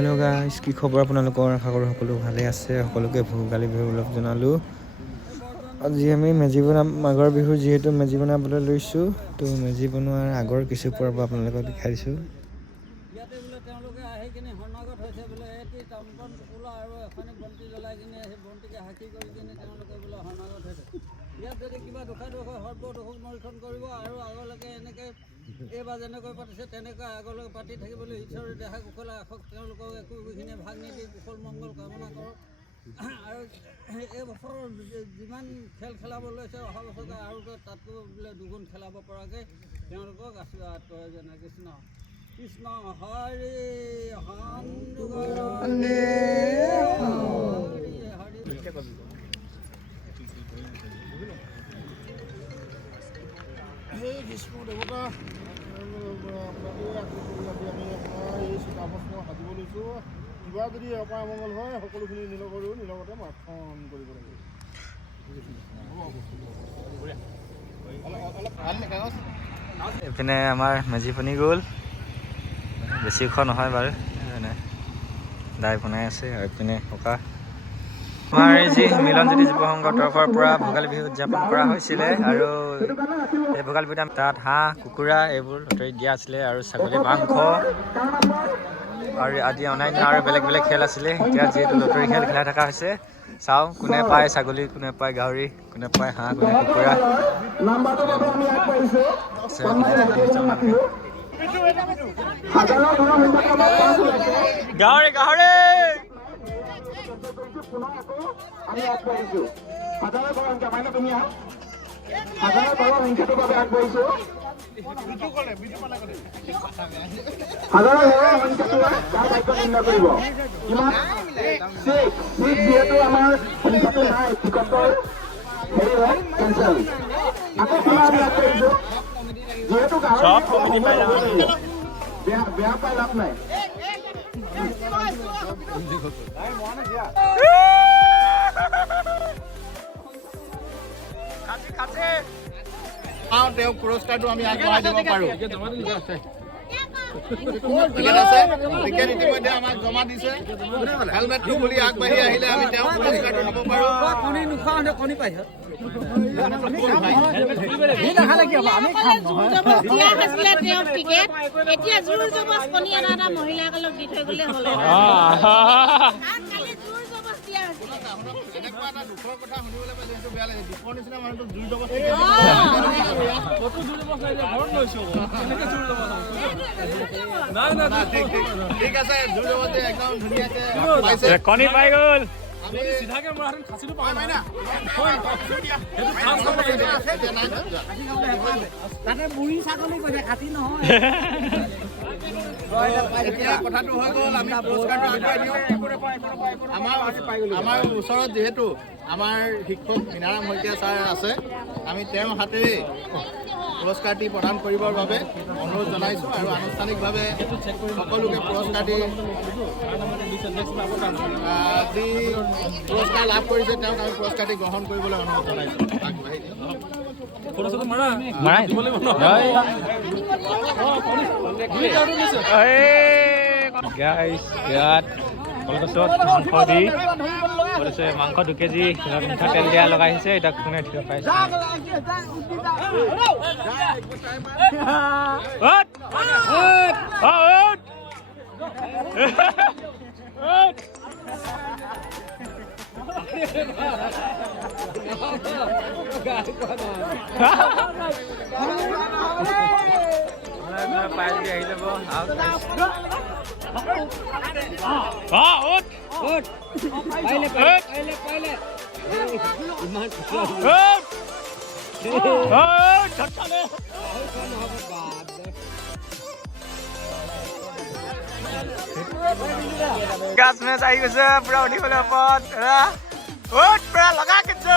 Hello' guys, কি খবৰ আপোনালোকৰ? আশা কৰোঁ সকলো ভালে আছে। সকলোকে ভোগালী বিহুৰ অলপ জনালোঁ। আজি আমি মেজি মাঘৰ বিহু যিহেতু মেজি বনাবলৈ লৈছোঁ, তো মেজি বনোৱাৰ আগৰ কিছু পৰ্ব আপোনালোকক দেখাই দিছোঁ। ইয়াতে বোলে তেওঁলোকে আহি কিনে সমাগত হৈছে বোলে এটি টমটম টোপোলা আৰু এখনি বন্তি জ্বলাই কিনে সেই বন্তিকে সাক্ষী কৰি কিনে তেওঁলোকে বোলে সমাগত হৈছে। ইয়াত যদি কিবা দুখ হয় সৰ্বদোষক মৰীক্ষণ কৰিব আৰু আগলৈকে এনেকৈ এইবাৰ যেনেকৈ পাতিছে তেনেকৈ আগলৈকে পাতি থাকিবলৈ ঈশ্বৰে দেহা কুশলে আশক তেওঁলোকক একোখিনিয়ে ভাগ নিদি কুশল মংগল কামনা কৰক। আৰু এই বছৰৰ যিমান খেল খেলাব লৈছে অহা বছৰতে আৰু তাতকৈ বোলে দুগুণ খেলাব পৰাকৈ তেওঁলোকক আশীৰ্বাদ কৰে যেনে কৃষ্ণ কৃষ্ণ হৰি হে কৃষ্ণ দেৱতা আমি আপোনাৰ এই চিতাভস্ম সাজিব লৈছোঁ। কিবা যদি অপায় অমংগল হয় সকলোখিনি নীলগতে মাৰ্থন কৰিব লাগিব। এইপিনে আমাৰ মেজি বনি গ'ল, বেছি ওখ নহয় বাৰু, দাই বনাই আছে। আৰু এইপিনে ককা আমাৰ যি মিলনজ্যোতি যুৱ সংঘৰ তৰফৰ পৰা ভোগালী বিহু উদযাপন কৰা হৈছিলে। আৰু এই ভোগালী বিহুত তাত হাঁহ কুকুৰা এইবোৰ লটাৰী দিয়া আছিলে আৰু ছাগলী মাংস আৰু আদি অন্যান্য আৰু বেলেগ বেলেগ খেল আছিলে। এতিয়া যিহেতু লটাৰী খেল খেলাই থকা হৈছে, চাওঁ কোনে পায় ছাগলী, কোনে পায় গাহৰি, কোনে পায় হাঁহ, কোনে কুকুৰা। গাহৰি গাহৰি আমি আগবাঢ়িছোঁ। হাজাৰৰ ঘৰৰ সংখ্যা মাইনা তুমি হাজাৰৰ ঘৰৰ সংখ্যাটোৰ বাবে আগবাঢ়িছোঁ। হাজাৰৰ ঘৰৰ সংখ্যাটো তাৰ ভাগ্য নিৰ্ণয় কৰিব। কিমান যিহেতু আমাৰ সংখ্যাটো নাই, টিকটৰ হেৰি হয় কেঞ্চেল। আকৌ পুনৰ আমি আগবাঢ়িছোঁ। যিহেতু বেয়া পাই লাভ নাই। তেওঁক পুৰস্কাৰটো আমি আগবঢ়াই দিব পাৰোঁ। টিকেট ইতিমধ্যে আমাক জমা দিছে। হেলমেটটো খুলি আগবাঢ়ি আহিলে আমি তেওঁক পুৰস্কাৰটো দিব পাৰোঁ। এনেকুৱা এটা দুখৰ কথা শুনিবলৈ পাইছে, সেইটো বেয়া লাগে। দুখৰ নিচিনা মানুহটো জোৰ জবস্তি ঠিক আছে, জোৰ জবস্তি একদম ধুনীয়াকে কণী পাই গ'ল। কথাটো হৈ গ'ল, আমি পুৰস্কাৰটো আগবঢ়াই দিওঁ। আমাৰ ওচৰত যিহেতু আমাৰ শিক্ষক মীনাৰাম শইকীয়া ছাৰ আছে, আমি তেওঁৰ হাতেৰে পুৰস্কাৰটি প্ৰদান কৰিবৰ বাবে অনুৰোধ জনাইছোঁ। আৰু আনুষ্ঠানিকভাৱে সকলোকে পুৰস্কাৰ দি পুৰস্কাৰ লাভ কৰিছে তেওঁক আমি পুৰস্কাৰটি গ্ৰহণ কৰিবলৈ অনুৰোধ জনাইছোঁ। আগবাঢ়ি ইয়াত কলগছত মাংস দি কৰিছে, মাংস 2 কেজি মিঠাতেল দিয়া লগাইছে। এতিয়া কোনে ঠিক পাইছে পাই যদি আহি যাব। গাছ মেচ আহি গৈছে পুৰা উঠিবলৈ ওপৰত। পুৰা লগা কিন্তু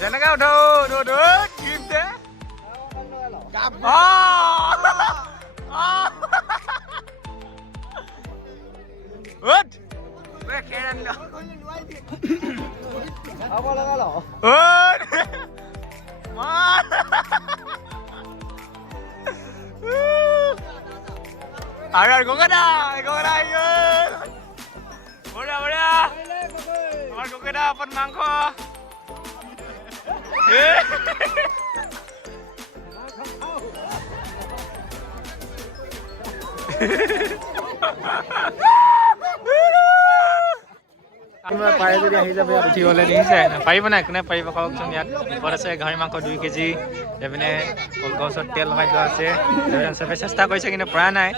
যেনেকে উঠো Ôi! আৰু গগনা আহি গ'ল বঢ়িয়া বঢ়িয়া আমাৰ গগনা ওপৰত মাংস পাৰে যদি আহি যাব ইয়াত উঠিবলৈ দেখিছে পাৰিব নাই কোনে পাৰিব কওকচোন ইয়াত ওপৰত আছে গাহৰি মাংস 2 কেজি এইপিনে কলগছত তেল লগাই থোৱা আছে চবে চেষ্টা কৰিছে কিন্তু পৰা নাই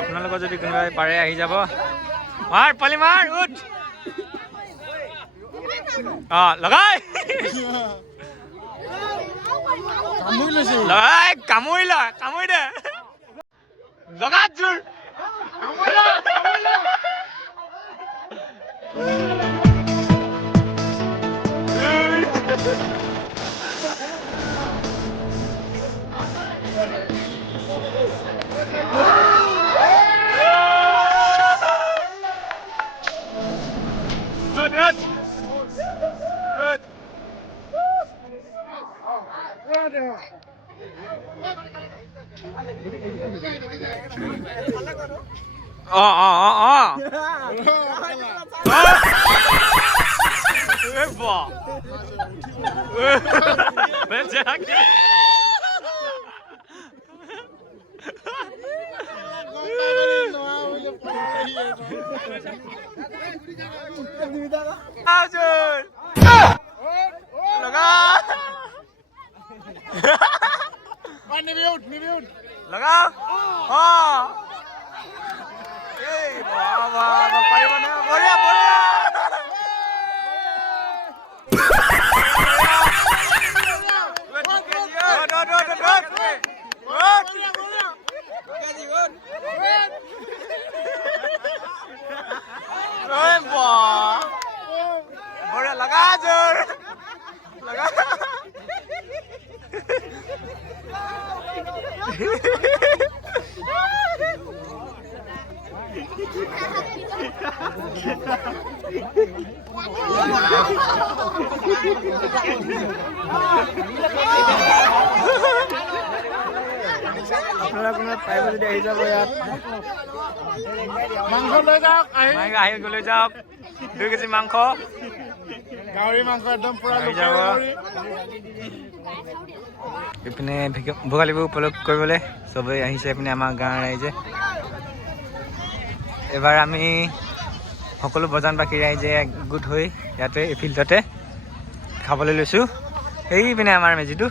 আপোনালোকৰ যদি কোনোবাই পাৰে আহি যাব মাৰ পালি মাৰ উঠ লগাই কামুৰি দে লগাত জোৰ লগাও পাৰিব নে বঢ়িয়া বঢ়িয়া বঢ়িয়া লগা জোৰ লগা আপোনালোক পাৰিব যদি আহি যাব ইয়াত মাংস লৈ যাওক আহি লৈ যাওক 2 কেজি মাংস গাহৰি মাংস একদম পুৰা হৈ যাব এইপিনে ভোগালী বিহু উপলক্ষ কৰিবলৈ চবেই আহিছে এইপিনে আমাৰ গাঁৱৰ ৰাইজে এবাৰ আমি সকলো বজানবাসী ৰাইজে একগোট হৈ ইয়াতে এই ফিল্ডতে খাবলৈ লৈছোঁ এইপিনে আমাৰ মেজিটো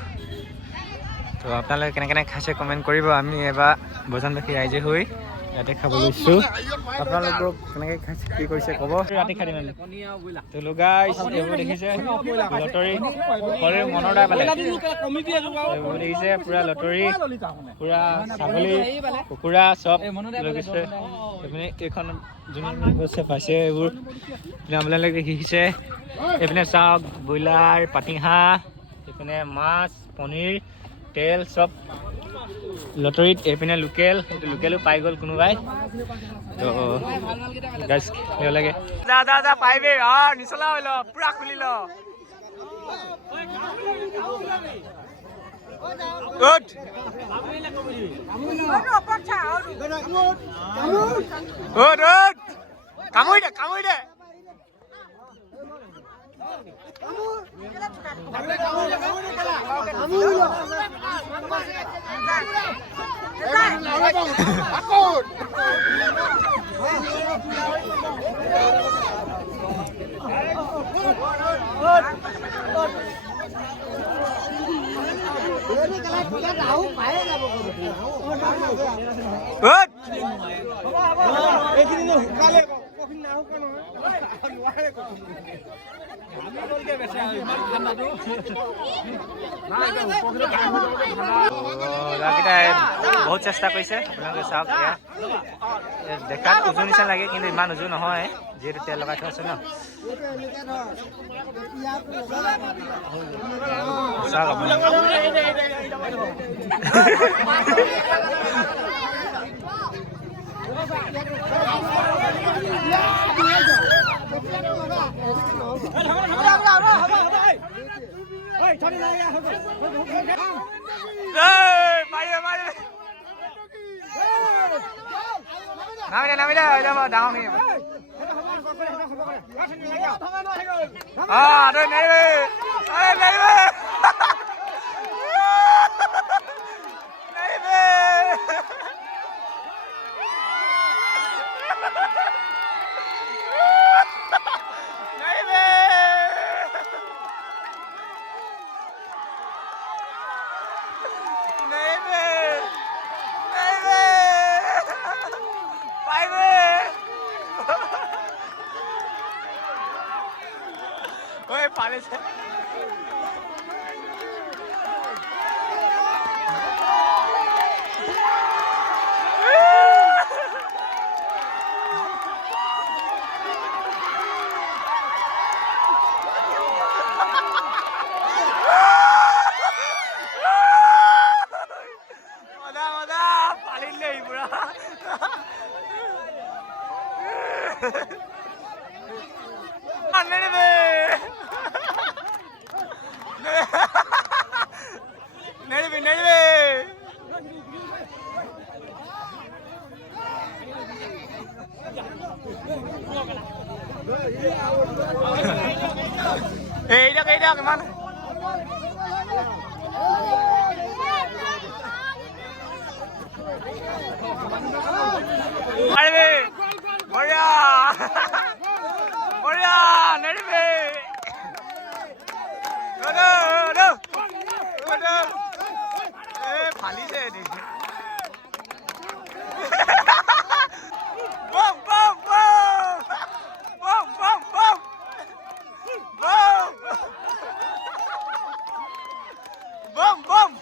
তো আপোনালোকে কেনেকৈ খাইছে কমেণ্ট কৰিব আমি এবাৰ বজানবাসী ৰাইজে হৈ ইয়াতে খাব লৈছোঁ আপোনালোকক কেনেকৈ খাইছে কি কৰিছে ক'ব ৰাতি খাই দিম তো গাইছ এইবোৰ দেখিছে লটাৰী শৰীৰ মনৰ দ্বাৰা পালে এইবোৰ দেখিছে পূৰা লটাৰী পূৰা ছাগলী কুকুৰা চব লৈ গৈছে এইপিনে এইখন যোন গৈছে পাইছে এইবোৰ আপোনালোকে দেখিছে এইপিনে চাওক ব্ৰইলাৰ পাতিহাঁহ এইপিনে মাছ পনীৰ তেল চব লটাৰীত এইপিনে লোকেল লোকেলো পাই গ'ল কোনোবাই তো গাইছ ভাল লাগে যা পাইবি নিচলা হৈ ল পুৰা খুলি ল কামুৰি দে ল'ৰাকেইটাই বহুত চেষ্টা কৰিছে আপোনালোকে চাওক এয়া দেখাত উজু নিচিনা লাগে কিন্তু ইমান উজু নহয় যিহেতু তেল লগাই থোৱা আছে ন চাওক মাৰিলে নামিলে হৈ যাব ডাঙৰখিনি তই নেৰিবি নেৰিবি Oi, parece. Moda, paling nih, bro. Aneh deh. Neribe. Idak kemana? Neribe. Moria, Neribe. Aduh. Paling deh. Bom.